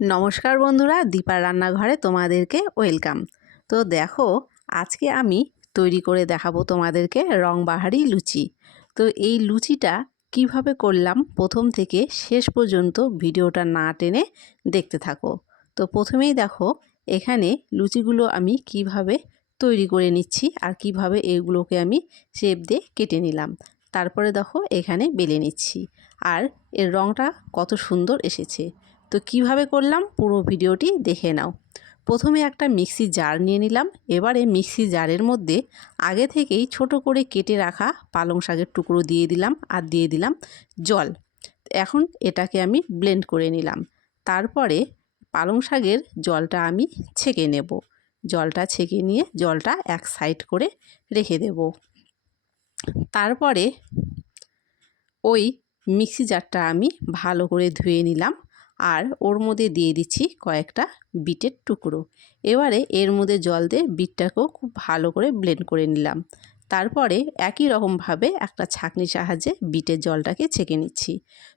নমস্কার বন্ধুরা, দীপার রান্নাঘরে তোমাদেরকে ওয়েলকাম। তো দেখো, আজকে আমি তৈরি করে দেখাবো তোমাদেরকে রংবাহারি লুচি। তো এই লুচিটা কিভাবে করলাম প্রথম থেকে শেষ পর্যন্ত ভিডিওটা না টেনে দেখতে থাকো। তো প্রথমেই দেখো, এখানে লুচিগুলো আমি কিভাবে তৈরি করে নিচ্ছি আর কিভাবে এগুলোকে আমি শেপ দিয়ে কেটে নিলাম। তারপরে দেখো এখানে বেলে নিচ্ছি, আর এর রংটা কত সুন্দর এসেছে। তো কিভাবে করলাম পুরো ভিডিওটি দেখে নাও। প্রথমে একটা মিক্সি জার নিয়ে নিলাম। এবারে মিক্সি জারের মধ্যে আগে থেকেই ছোট করে কেটে রাখা পালং শাকের টুকরো দিয়ে দিলাম, আর দিয়ে দিলাম জল। এখন এটাকে আমি ব্লেন্ড করে নিলাম। তারপরে পালং শাকের জলটা আমি ছেঁকে নেব। জলটা ছেঁকে নিয়ে জলটা এক সাইড করে রেখে দেব। তারপরে ওই মিক্সি জারটা আমি ভালো করে ধুয়ে নিলাম, আর ওর মধ্যে দিয়ে দিচ্ছি কয়েকটা বিটের টুকরো। এবারে এর মধ্যে জল দিয়ে বিটটাকেও খুব ভালো করে ব্লেন্ড করে নিলাম। তারপরে একই রকমভাবে একটা ছাঁকনির সাহায্যে বিটের জলটাকে ছেঁকে নিচ্ছি।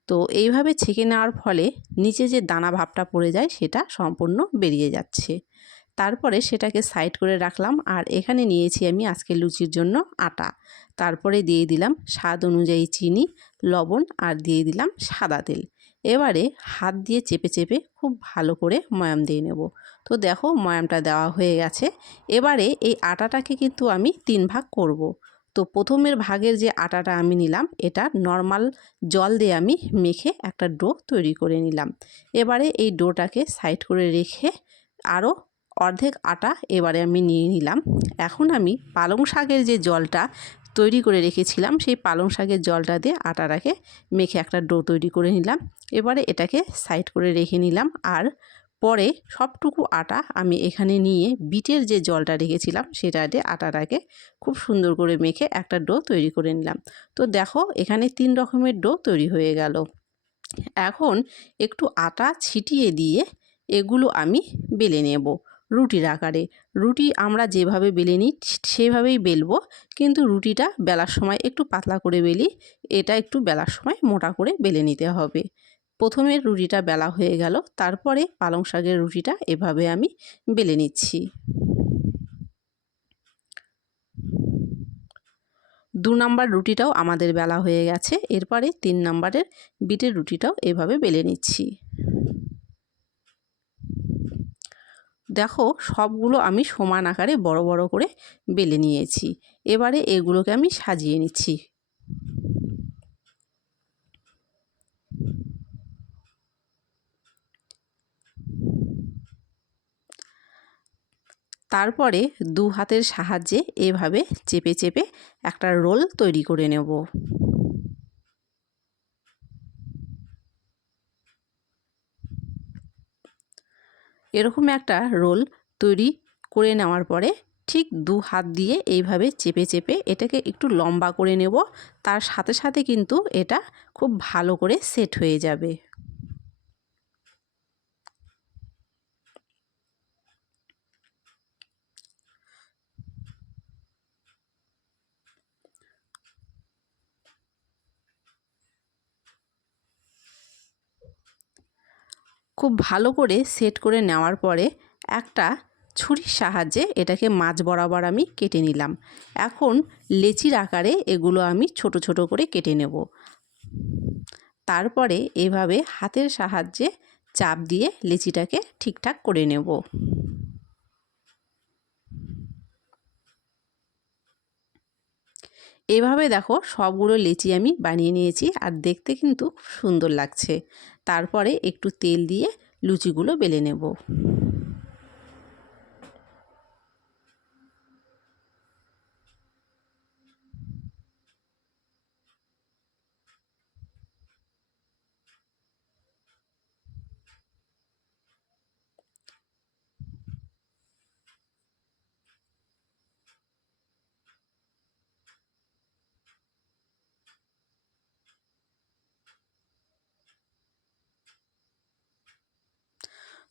তো এইভাবে ছেঁকে নেওয়ার ফলে নিচে যে দানা ভাবটা পড়ে যায় সেটা সম্পূর্ণ বেরিয়ে যাচ্ছে। তারপরে সেটাকে সাইড করে রাখলাম, আর এখানে নিয়েছি আমি আজকে লুচির জন্য আটা। তারপরে দিয়ে দিলাম স্বাদ অনুযায়ী চিনি, লবণ, আর দিয়ে দিলাম সাদা তেল। এবারে হাত দিয়ে চেপে চেপে খুব ভালো করে ময়াম দিয়ে নেব। তো দেখো, ময়ামটা দেওয়া হয়ে গেছে। এবারে এই আটাটাকে কিন্তু আমি 3 ভাগ করব। তো প্রথমের ভাগের যে আটাটা আমি নিলাম, এটা নর্মাল জল দিয়ে আমি মেখে একটা ডো তৈরি করে নিলাম। এবারে এই ডোটাকে সাইড করে রেখে আরও অর্ধেক আটা এবারে আমি নিয়ে নিলাম। এখন আমি পালং শাকের যে জলটা তৈরি করে রেখেছিলাম, সেই পালং শাকের জলটা দিয়ে আটাটাকে মেখে একটা ডো তৈরি করে নিলাম। এবারে এটাকে সাইড করে রেখে নিলাম, আর পরে সবটুকু আটা আমি এখানে নিয়ে বিটের যে জলটা রেখেছিলাম সেটা দিয়ে আটাটাকে খুব সুন্দর করে মেখে একটা ডো তৈরি করে নিলাম। তো দেখো, এখানে 3 রকমের ডো তৈরি হয়ে গেল। এখন একটু আটা ছিটিয়ে দিয়ে এগুলো আমি বেলে নেব রুটির আকারে। রুটি আমরা যেভাবে বেলে নিই সেভাবেই বেলবো, কিন্তু রুটিটা বেলার সময় একটু পাতলা করে বেলি, এটা একটু বেলার সময় মোটা করে বেলে নিতে হবে। প্রথমে রুটিটা বেলা হয়ে গেল, তারপরে পালং শাকের রুটিটা এভাবে আমি বেলে নিচ্ছি। 2 নাম্বার রুটিটাও আমাদের বেলা হয়ে গেছে। এরপরে 3 নাম্বারের বিটের রুটিটাও এভাবে বেলে নিচ্ছি। দেখো, সবগুলো আমি সমান আকারে বড় বড় করে বেলে নিয়েছি। এবারে এগুলোকে আমি সাজিয়ে নিচ্ছি। তারপরে 2 হাতের সাহায্যে এভাবে চেপে চেপে একটা রোল তৈরি করে নেব। এরকম একটা রোল তৈরি করে নেওয়ার পরে ঠিক 2 হাত দিয়ে এইভাবে চেপে চেপে এটাকে একটু লম্বা করে নেব। তার সাথে সাথে কিন্তু এটা খুব ভালো করে সেট হয়ে যাবে। খুব ভালো করে সেট করে নেওয়ার পরে একটা ছুরির সাহায্যে এটাকে মাঝ বরাবর আমি কেটে নিলাম। এখন লেচির আকারে এগুলো আমি ছোট ছোট করে কেটে নেব। তারপরে এভাবে হাতের সাহায্যে চাপ দিয়ে লেচিটাকে ঠিকঠাক করে নেব। এভাবে দেখো, সবগুলো লেচি আমি বানিয়ে নিয়েছি, আর দেখতে কিন্তু খুব সুন্দর লাগছে। তারপরে একটু তেল দিয়ে লুচিগুলো বেলে নেব।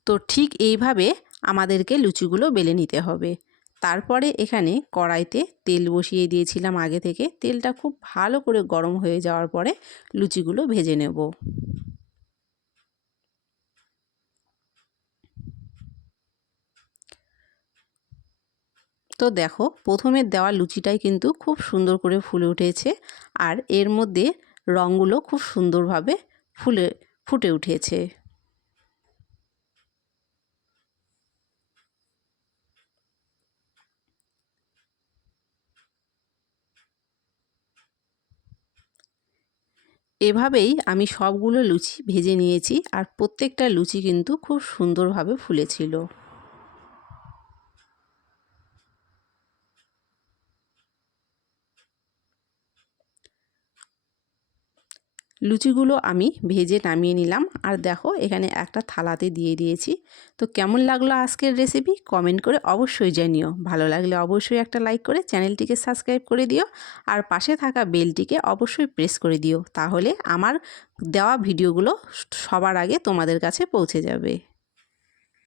তো ঠিক এইভাবে আমাদেরকে লুচিগুলো বেলে নিতে হবে। তারপরে এখানে কড়াইতে তেল বসিয়ে দিয়েছিলাম আগে থেকে। তেলটা খুব ভালো করে গরম হয়ে যাওয়ার পরে লুচিগুলো ভেজে নেব। তো দেখো প্রথমে দেওয়া লুচিটাই কিন্তু খুব সুন্দর করে ফুলে উঠেছে, আর এর মধ্যে রঙগুলো খুব সুন্দরভাবে ফুটে উঠেছে। এভাবেই আমি সবগুলো লুচি ভেজে নিয়েছি, আর প্রত্যেকটা লুচি কিন্তু খুব সুন্দরভাবে ফুলেছিল। লুচিগুলো আমি ভেজে নামিয়ে নিলাম, আর দেখো এখানে একটা থালাতে দিয়ে দিয়েছি। তো কেমন লাগলো আজকের রেসিপি কমেন্ট করে অবশ্যই জানিও। ভালো লাগলে অবশ্যই একটা লাইক করে চ্যানেলটিকে সাবস্ক্রাইব করে দিও, আর পাশে থাকা বেলটিকে অবশ্যই প্রেস করে দিও, তাহলে আমার দেওয়া ভিডিওগুলো সবার আগে তোমাদের কাছে পৌঁছে যাবে।